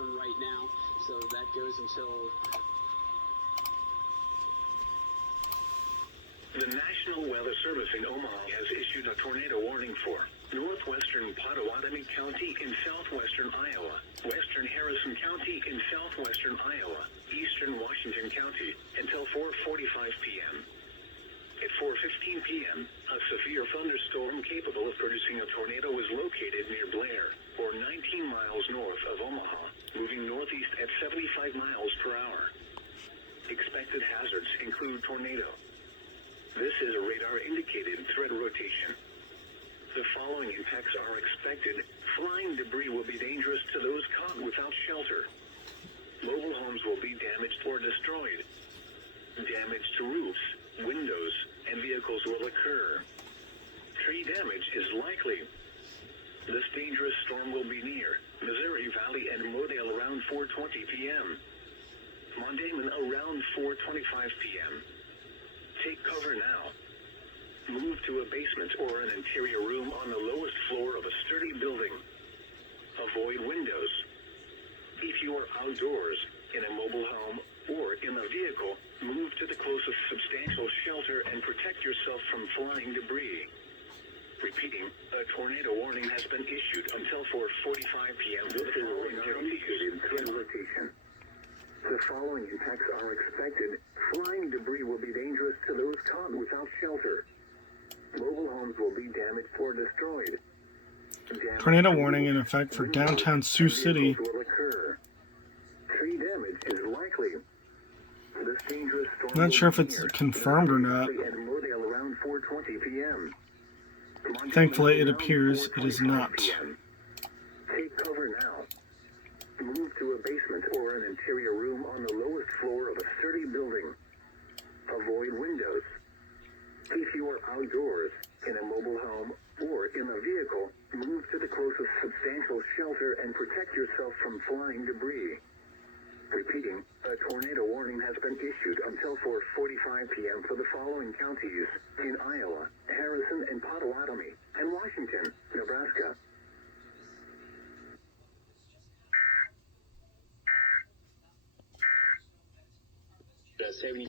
from right now. So that goes until... The National Weather Service in Omaha has issued a tornado warning for northwestern Pottawatomie County in southwestern Iowa, western Harrison County in southwestern Iowa, eastern Washington County until 4:45 p.m. At 4:15 p.m., a severe thunderstorm capable of producing a tornado was located near Blair, or 19 miles north of Omaha, moving northeast at 75 miles per hour. Expected hazards include tornado. This is a radar-indicated threat rotation. The following impacts are expected. Flying debris will be dangerous to those caught without shelter. Mobile homes will be damaged or destroyed. Damage to roofs, windows, and vehicles will occur. Tree damage is likely. This dangerous storm will be near Missouri Valley and Modale around 4:20 p.m. Mondayman around 4:25 p.m. Take cover now. Move to a basement or an interior room on the lowest floor of a sturdy building. Avoid windows. If you are outdoors, in a mobile home, or in a vehicle, move to the closest substantial shelter and protect yourself from flying debris. Repeating, a tornado warning has been issued until 4:45 p.m. This is a radar-indicated threat rotation. The following impacts are expected. Flying debris will be dangerous to those caught without shelter. Mobile homes will be damaged or destroyed. Tornado warning in effect for downtown Sioux City. Will occur. Tree damage is likely. This dangerous storm Not sure if it's confirmed or not. and Modale around 4:20 p.m. Thankfully, it appears it is not. Take cover now. Move to a basement or an interior room on the lowest floor of a sturdy building. Avoid windows. If you are outdoors, in a mobile home, or in a vehicle, move to the closest substantial shelter and protect yourself from flying debris. Repeating, a tornado warning has been issued until 4:45 p.m. for the following counties in Iowa, Harrison and Pottawatomie, and Washington.